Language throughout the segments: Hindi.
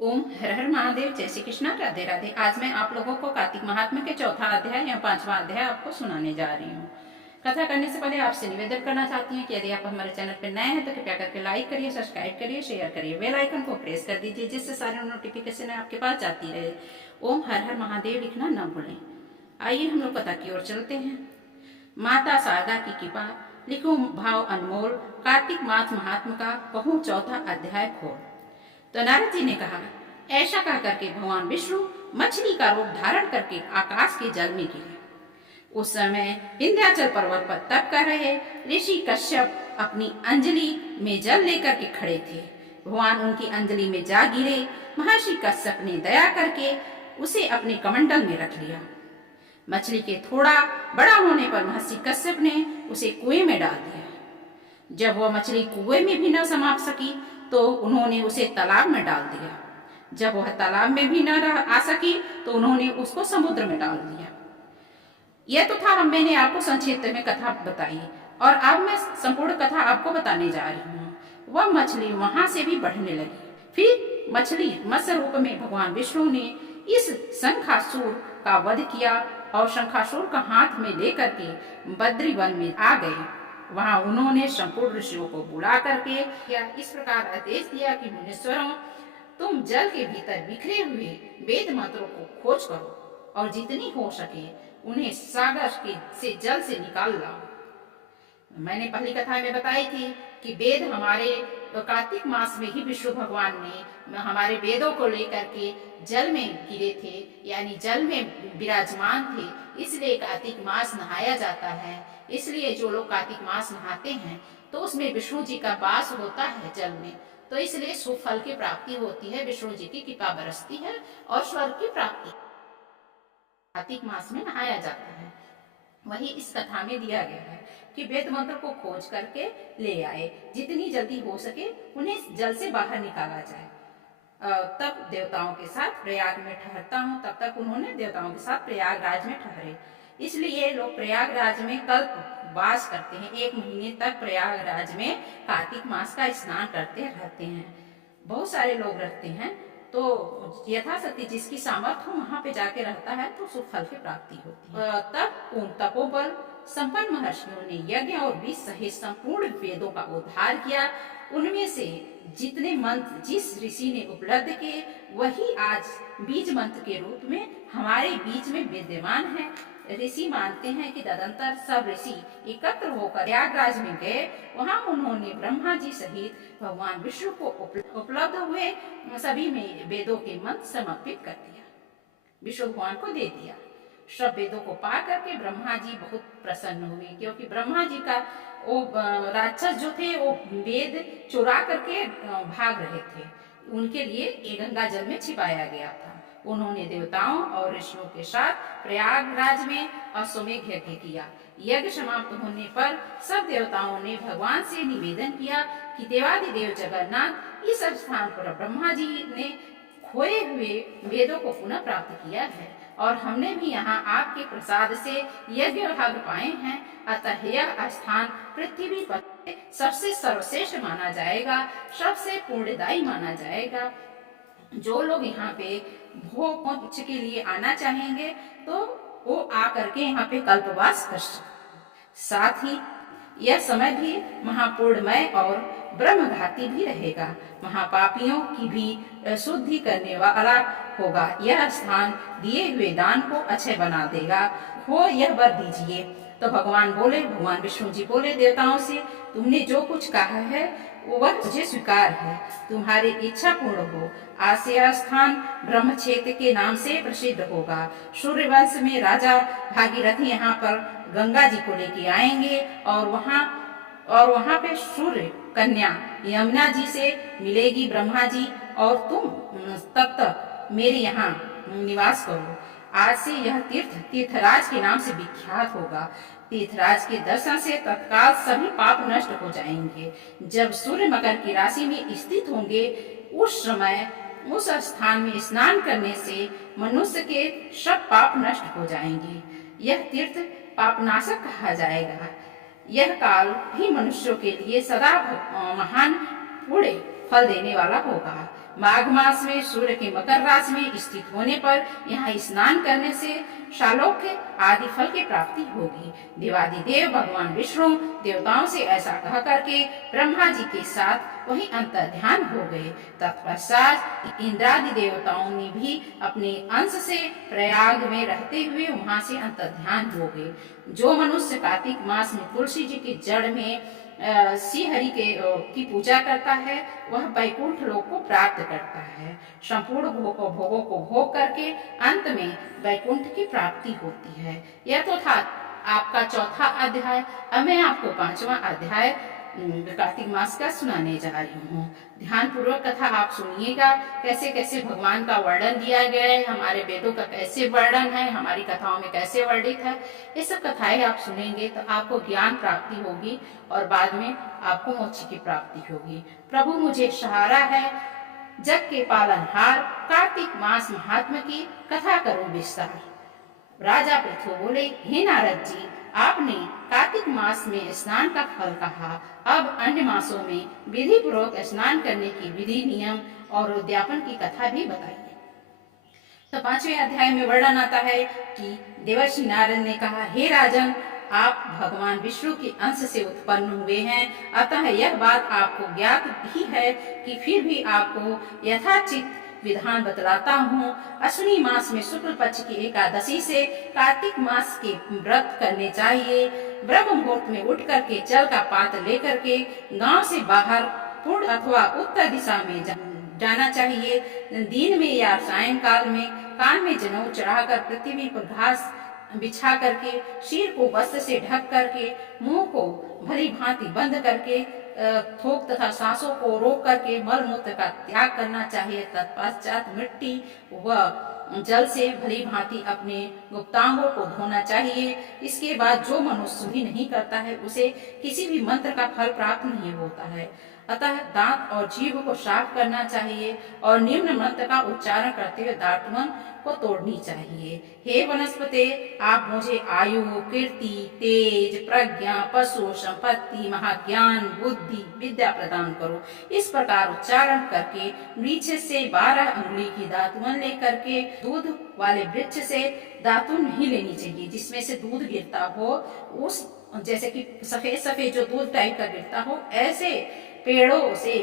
ओम हर हर महादेव। जय श्री कृष्णा, राधे राधे। आज मैं आप लोगों को कार्तिक महात्म्य के चौथा अध्याय या पांचवा अध्याय आपको सुनाने जा रही हूँ। कथा करने से पहले आपसे निवेदन करना चाहती हैं कि यदि आप हमारे चैनल पर नए हैं तो कृपया करके लाइक करिए, सब्सक्राइब करिए, शेयर करिए, बेल आइकन को प्रेस कर दीजिए जिससे सारे नोटिफिकेशन आपके पास जाती रहे। ओम हर हर महादेव लिखना न भूलें। आइए हम लोग कथा की ओर चलते हैं। माता शारदा की कृपा, लिखो भाव अनमोल, कार्तिक मास महात्म का कहूँ चौथा अध्याय खोल। तो नारद जी ने कहा, ऐसा कह करके भगवान विष्णु मछली का रूप धारण करके आकाश के जल में गिरे। उस समय विंध्याचल पर्वत पर तप कर रहे ऋषि कश्यप अपनी अंजलि में जल लेकर के खड़े थे। भगवान उनकी अंजलि में जा गिरे। महर्षि कश्यप ने दया करके उसे अपने कमंडल में रख लिया। मछली के थोड़ा बड़ा होने पर महर्षि कश्यप ने उसे कुएं में डाल दिया। जब वह मछली कुएं में भी न समा सकी तो उन्होंने उसे तालाब में डाल दिया। जब वह तालाब में भी न आ सकी तो उन्होंने उसको समुद्र में डाल दिया। यह तो था, मैंने आपको संक्षिप्त में कथा बताई और अब मैं संपूर्ण कथा आपको बताने जा रही हूँ। वह मछली वहां से भी बढ़ने लगी। फिर मछली मत्स्य रूप में भगवान विष्णु ने इस शंखासुर का वध किया और शंखासुर का हाथ में लेकर के बद्री वन में आ गए। वहां उन्होंने संपूर्ण ऋषियों को बुला करके इस प्रकार आदेश दिया कि मुनीश्वरों, तुम जल के भीतर बिखरे हुए वेद मंत्रों को खोज करो और जितनी हो सके उन्हें सागर से जल से निकाल लाओ। मैंने पहली कथा में बताई थी कि वेद हमारे कार्तिक मास में ही विष्णु भगवान ने हमारे वेदों को लेकर के जल में गिरे थे, यानी जल में विराजमान थे। इसलिए कार्तिक मास नहाया जाता है। इसलिए जो लोग कार्तिक मास नहाते हैं तो उसमें विष्णु जी का वास होता है जल में, तो इसलिए शुभ फल की प्राप्ति होती है, विष्णु जी की कृपा बरसती है और स्वर्ग की प्राप्ति कार्तिक मास में नहाया जाता है। वही इस कथा में दिया गया है कि वेद मंत्र को खोज करके ले आए, जितनी जल्दी हो सके उन्हें जल से बाहर निकाला जाए। तब देवताओं के साथ प्रयाग में ठहरता हूँ, तब तक उन्होंने देवताओं के साथ प्रयागराज में ठहरे। इसलिए लोग प्रयागराज में कल्प वास करते हैं। 1 महीने तक प्रयागराज में कार्तिक मास का स्नान करते रहते हैं। बहुत सारे लोग रहते हैं, तो यथाशक्ति जिसकी सामर्थ्य वहां पे जाके रहता है तो शुभ फल की प्राप्ति होती है। तब उन तपोबल संपन्न महर्षियों ने यज्ञ और बीज सहित संपूर्ण वेदों का उद्धार किया। उनमें से जितने मंत्र जिस ऋषि ने उपलब्ध किए वही आज बीज मंत्र के रूप में हमारे बीच में विद्यमान है। ऋषि मानते हैं कि तदंतर सब ऋषि एकत्र होकर प्रयागराज में गए। वहां उन्होंने ब्रह्मा जी सहित भगवान विष्णु को उपलब्ध हुए सभी में वेदों के मंत्र समर्पित कर दिया, विष्णु भगवान को दे दिया। सब वेदों को पा करके ब्रह्मा जी बहुत प्रसन्न हुए, क्योंकि ब्रह्मा जी का वो राक्षस जो थे वो वेद चुरा करके भाग रहे थे। उनके लिए ये गंगा जल में छिपाया गया था। उन्होंने देवताओं और ऋषियों के साथ प्रयागराज में अश्वमेध यज्ञ किया। यज्ञ समाप्त होने पर सब देवताओं ने भगवान से निवेदन किया कि देवादिदेव जगन्नाथ, इस स्थान पर ब्रह्मा जी ने खोए हुए वेदों को पुनः प्राप्त किया है और हमने भी यहाँ आपके प्रसाद से यज्ञ भाग पाए हैं। अतः यह स्थान पृथ्वी पर सबसे सर्वश्रेष्ठ माना जाएगा, सबसे पुण्यदायी माना जाएगा। जो लोग यहाँ पे भोग मोक्ष के लिए आना चाहेंगे तो वो आकर के यहाँ पे कल्पवास कर सकते। साथ ही यह समय भी महापूर्णमय और ब्रह्मघाती भी रहेगा। महापापियों की भी शुद्धि करने वाला होगा। यह स्थान दिए हुए दान को अक्षय बना देगा। हो यह वर दीजिए। तो भगवान विष्णु जी बोले देवताओं से, तुमने जो कुछ कहा है वह मुझे स्वीकार है। तुम्हारी इच्छा पूर्ण हो। आज से यह स्थान ब्रह्म क्षेत्र के नाम से प्रसिद्ध होगा। सूर्यवंश में राजा भागीरथी यहाँ पर गंगा जी को लेके आएंगे और वहाँ पे सूर्य कन्या यमुना जी से मिलेगी ब्रह्मा जी, और तुम तब तक मेरे यहाँ निवास करो। आज से यह तीर्थ तीर्थराज के नाम से विख्यात होगा। तीर्थराज के दर्शन से तत्काल सभी पाप नष्ट हो जाएंगे। जब सूर्य मकर की राशि में स्थित होंगे उस समय उस स्थान में स्नान करने से मनुष्य के सब पाप नष्ट हो जाएंगे। यह तीर्थ पापनाशक कहा जाएगा। यह काल भी मनुष्यों के लिए सदा महान पुण्य फल देने वाला होगा। माघ मास में सूर्य के मकर राशि में स्थित होने पर यहाँ स्नान करने से शालोक्य आदि फल की प्राप्ति होगी। देवादिदेव भगवान विष्णु देवताओं से ऐसा कह करके ब्रह्मा जी के साथ वही अंतर ध्यान हो गए। तत्पश्चात इंद्रादि देवताओं ने भी अपने अंश से प्रयाग में रहते हुए वहां से अंतर ध्यान हो गए। जो मनुष्य कार्तिक मास में तुलसी जी की जड़ में श्री हरि की पूजा करता है वह वैकुंठ लोक को प्राप्त करता है। संपूर्ण भोगों को भोग करके अंत में वैकुंठ की प्राप्ति होती है। यह तो था आपका चौथा अध्याय। अब मैं आपको पांचवा अध्याय कार्तिक मास का सुनाने जा रही हूँ। ध्यान पूर्वक कथा आप सुनिएगा। कैसे कैसे भगवान का वर्णन दिया गया है, हमारे वेदों का कैसे वर्णन है, हमारी कथाओं में कैसे वर्णित है, ये सब कथाएं आप सुनेंगे तो आपको ज्ञान प्राप्ति होगी और बाद में आपको मोक्ष की प्राप्ति होगी। प्रभु मुझे सहारा है, जग के पालनहार, कार्तिक मास महात्मा की कथा करूं विस्तार। राजा पृथु बोले, हे नारद जी, आपने कार्तिक मास में स्नान का फल कहा, अब अन्य मासों में विधि पूर्वक स्नान करने की विधि, नियम और उद्यापन की कथा भी बताइए। तो पांचवें अध्याय में वर्णन आता है कि देवर्षि नारद ने कहा, हे राजन, आप भगवान विष्णु के अंश से उत्पन्न हुए हैं, अतः यह बात आपको ज्ञात ही है कि फिर भी आपको यथाचित विधान बतलाता हूँ। अश्विनी मास में शुक्ल पक्ष की एकादशी से कार्तिक मास के व्रत करने चाहिए। ब्रह्म मुहूर्त में उठ करके जल का पात्र लेकर के गांव से बाहर पूर्व अथवा उत्तर दिशा में जाना चाहिए। दिन में या सायंकाल में कान में जनेऊ चढ़ाकर पृथ्वी पर घास बिछा करके सिर को वस्त्र से ढक करके मुंह को भली भांति बंद करके थूक तथा सांसों को रोक करके मल मूत्र का त्याग करना चाहिए। तत्पश्चात मिट्टी व जल से भली भांति अपने गुप्तांगों को धोना चाहिए। इसके बाद जो मनुष्य भी नहीं करता है उसे किसी भी मंत्र का फल प्राप्त नहीं होता है। अतः दांत और जीभ को साफ करना चाहिए और निम्न मंत्र का उच्चारण करते हुए दांतवन को तोड़नी चाहिए। हे वनस्पते, आप मुझे आयु, कीर्ति, तेज, प्रज्ञा, पशु, संपत्ति, महाज्ञान, बुद्धि, विद्या प्रदान करो। इस प्रकार उच्चारण करके वृक्ष से 12 अंगुली की दातुन लेकर के दूध वाले वृक्ष से दातुन नहीं लेनी चाहिए जिसमें से दूध गिरता हो। उस जैसे कि सफेद सफेद जो दूध टाइप का गिरता हो, ऐसे पेड़ों से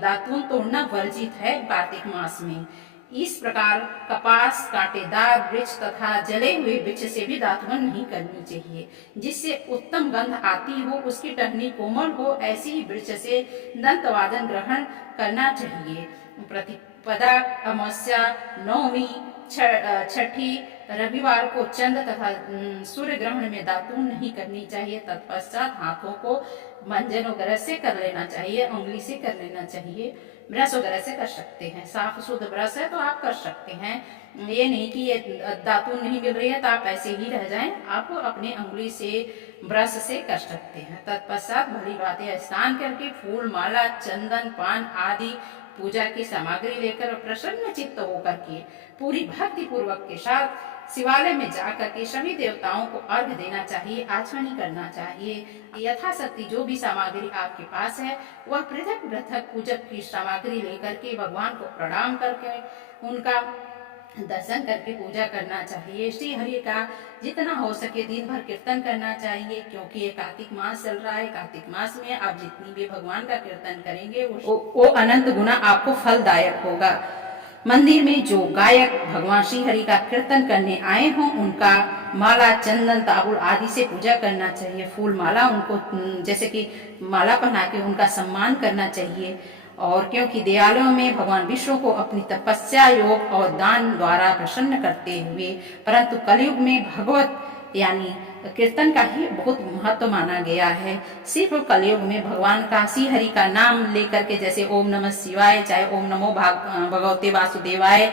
दातुन तोड़ना वर्जित है कार्तिक मास में। इस प्रकार कपास, कांटेदार वृक्ष तथा जले हुए वृक्ष से भी दातुन नहीं करनी चाहिए जिससे उत्तम गंध आती हो, उसकी टहनी कोमल हो। ऐसी ही वृक्ष से दंतवादन ग्रहण करना चाहिए। प्रतिपदा, अमावस्या, नवमी, छठी, रविवार को चंद्र तथा सूर्य ग्रहण में दातुन नहीं करनी चाहिए। तत्पश्चात हाथों को मंजन वगैरह से कर लेना चाहिए, उंगली से कर लेना चाहिए, ब्रश वगैरह से कर सकते हैं। साफ शुद्ध ब्रश है तो आप कर सकते हैं। ये नहीं कि ये दातुन नहीं मिल रही है तो आप ऐसे ही रह जाएं, आप अपने अंगुली से ब्रश से कर सकते हैं। तत्पश्चात भली बातें स्नान करके फूल, माला, चंदन, पान आदि पूजा की सामग्री लेकर प्रसन्न चित्त होकर के पूरी भक्ति पूर्वक के साथ शिवालय में जाकर के सभी देवताओं को अर्घ देना चाहिए, आचमनी करना चाहिए। यथाशक्ति जो भी सामग्री आपके पास है वह पृथक पृथक पूजक की सामग्री लेकर के भगवान को प्रणाम करके उनका दर्शन करके पूजा करना चाहिए। श्री हरि का जितना हो सके दिन भर कीर्तन करना चाहिए क्योंकि ये कार्तिक मास चल रहा है। कार्तिक मास में आप जितनी भी भगवान का कीर्तन करेंगे वो अनंत गुना आपको फलदायक होगा। मंदिर में जो गायक भगवान श्री हरि का कीर्तन करने आए हों उनका माला, चंदन, ताबूल आदि से पूजा करना चाहिए। फूल माला उनको जैसे कि माला पहना के उनका सम्मान करना चाहिए। और क्योंकि देवालयों में भगवान विष्णु को अपनी तपस्या, योग और दान द्वारा प्रसन्न करते हुए, परंतु कलयुग में भगवत यानी कीर्तन का ही बहुत महत्व माना गया है। सिर्फ कलयुग में भगवान का, श्री हरि का नाम लेकर के जैसे ओम नमः शिवाय, चाहे ओम नमो भगवते वासुदेवाय,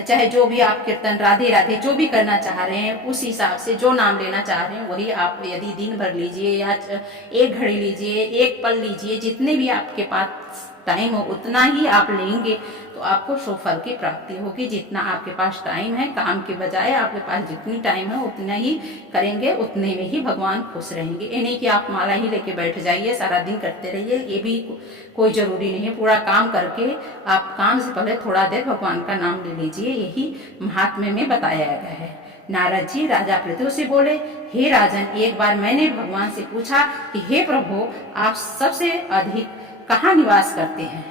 चाहे जो भी आप कीर्तन राधे राधे जो भी करना चाह रहे हैं उस हिसाब से जो नाम लेना चाह रहे हैं वही आप यदि दिन भर लीजिए या एक घड़ी लीजिए, एक पल लीजिए, जितने भी आपके पास टाइम हो उतना ही आप लेंगे तो आपको शुभ फल की प्राप्ति होगी। जितना आपके पास टाइम है, काम के बजाय आपके पास जितनी टाइम है उतना ही करेंगे, उतने में ही भगवान खुश रहेंगे। ये नहीं कि आप माला ही लेके बैठ जाइए, सारा दिन करते रहिए, ये भी कोई जरूरी नहीं है। पूरा काम करके आप काम से पहले थोड़ा देर भगवान का नाम ले लीजिए, यही महात्म्य में बताया गया है। नारद जी राजा पृथु से बोले, हे राजन, एक बार मैंने भगवान से पूछा कि हे प्रभु, आप सबसे अधिक कहाँ निवास करते हैं?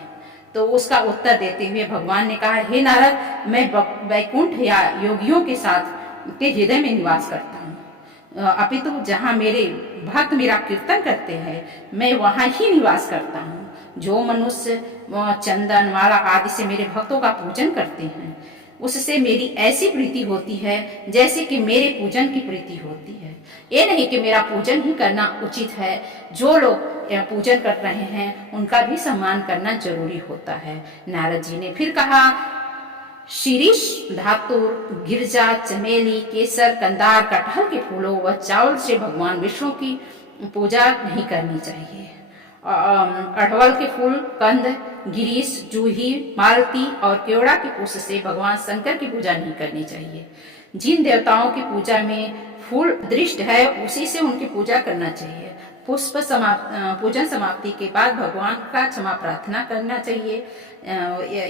तो उसका उत्तर देते हुए भगवान ने कहा, हे नारद, मैं वैकुंठ या योगियों के साथ के हृदय में निवास करता हूँ, अपितु जहाँ मेरे भक्त मेरा कीर्तन करते हैं मैं वहाँ ही निवास करता हूँ। जो मनुष्य चंदन माला आदि से मेरे भक्तों का पूजन करते हैं उससे मेरी ऐसी प्रीति होती है जैसे कि मेरे पूजन की प्रीति होती है। ये नहीं कि मेरा पूजन ही करना उचित है, जो लोग पूजन कर रहे हैं उनका भी सम्मान करना जरूरी होता है। नारद जी ने फिर कहा, शीरीष, धातुर, गिरजा, चमेली, केसर, कंदार, कटहल के फूलों व चावल से भगवान विष्णु की पूजा नहीं करनी चाहिए। अड़वल के फूल, कंद, गिरीश, जूही, मालती और केवड़ा के पुष्प से भगवान शंकर की पूजा नहीं करनी चाहिए। जिन देवताओं की पूजा में फूल दृष्ट है उसी से उनकी पूजा करना चाहिए। पुष्प पूजन समाप्ति के बाद भगवान का क्षमा प्रार्थना करना चाहिए,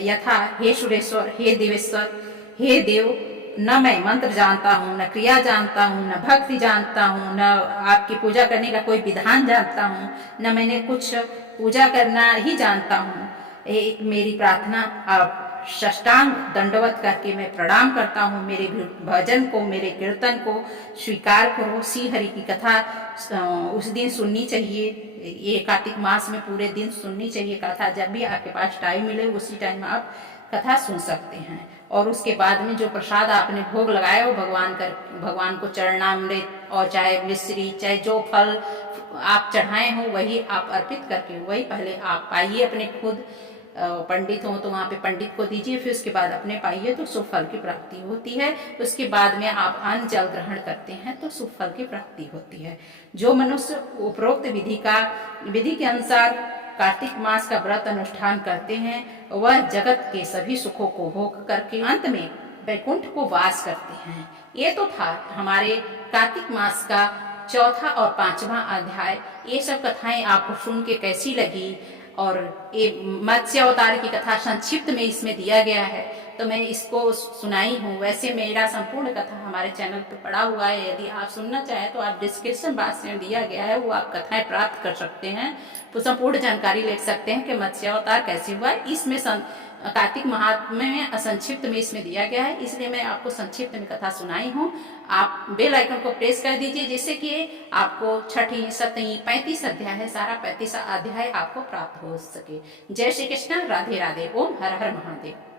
यथा, हे सुरेश्वर, हे देवेश्वर, हे देव, न मैं मंत्र जानता हूँ, न क्रिया जानता हूँ, न भक्ति जानता हूँ, न आपकी पूजा करने का कोई विधान जानता हूँ, न मैंने कुछ पूजा करना ही जानता हूँ। मेरी प्रार्थना आप साष्टांग दंडवत करके मैं प्रणाम करता हूँ। मेरे भजन को, मेरे कीर्तन को स्वीकार करो। श्री हरि की कथा उस दिन सुननी चाहिए, ये कार्तिक मास में पूरे दिन सुननी चाहिए कथा। जब भी आपके पास टाइम मिले उसी टाइम आप कथा सुन सकते हैं। और उसके बाद में जो प्रसाद आपने भोग लगाया वो भगवान को चरणामृत और चाहे मिश्री, चाहे जो फल आप चढ़ाए हो वही आप अर्पित करके वही पहले आप पाइए अपने खुद। पंडित हो तो वहाँ पे पंडित को दीजिए, फिर उसके बाद अपने पाइए तो शुभ फल की प्राप्ति होती है। उसके बाद में आप अन्न जल ग्रहण करते हैं तो शुभ फल की प्राप्ति होती है। जो मनुष्य उपरोक्त विधि के अनुसार कार्तिक मास का व्रत अनुष्ठान करते हैं वह जगत के सभी सुखों को भोग करके अंत में वैकुंठ को वास करते हैं। ये तो था हमारे कार्तिक मास का चौथा और 5वां अध्याय। ये सब कथाएं आपको सुन के कैसी लगी? और ये मत्स्य अवतार की कथा संक्षिप्त में इसमें दिया गया है तो मैं इसको सुनाई हूँ। वैसे मेरा संपूर्ण कथा हमारे चैनल पे पड़ा हुआ है, यदि आप सुनना चाहें तो आप डिस्क्रिप्शन बॉक्स में दिया गया है, वो आप कथाएं प्राप्त कर सकते हैं, तो संपूर्ण जानकारी ले सकते हैं कि मत्स्य अवतार कैसे हुआ। इसमें कार्तिक महात्म्य में संक्षिप्त में इसमें दिया गया है, इसलिए मैं आपको संक्षिप्त में कथा सुनाई हूँ। आप बेल आइकन को प्रेस कर दीजिए जिससे कि आपको छठी, सतवीं, 35 अध्याय है, सारा 35 अध्याय आपको प्राप्त हो सके। जय श्री कृष्ण, राधे राधे, ओम हर हर महादेव।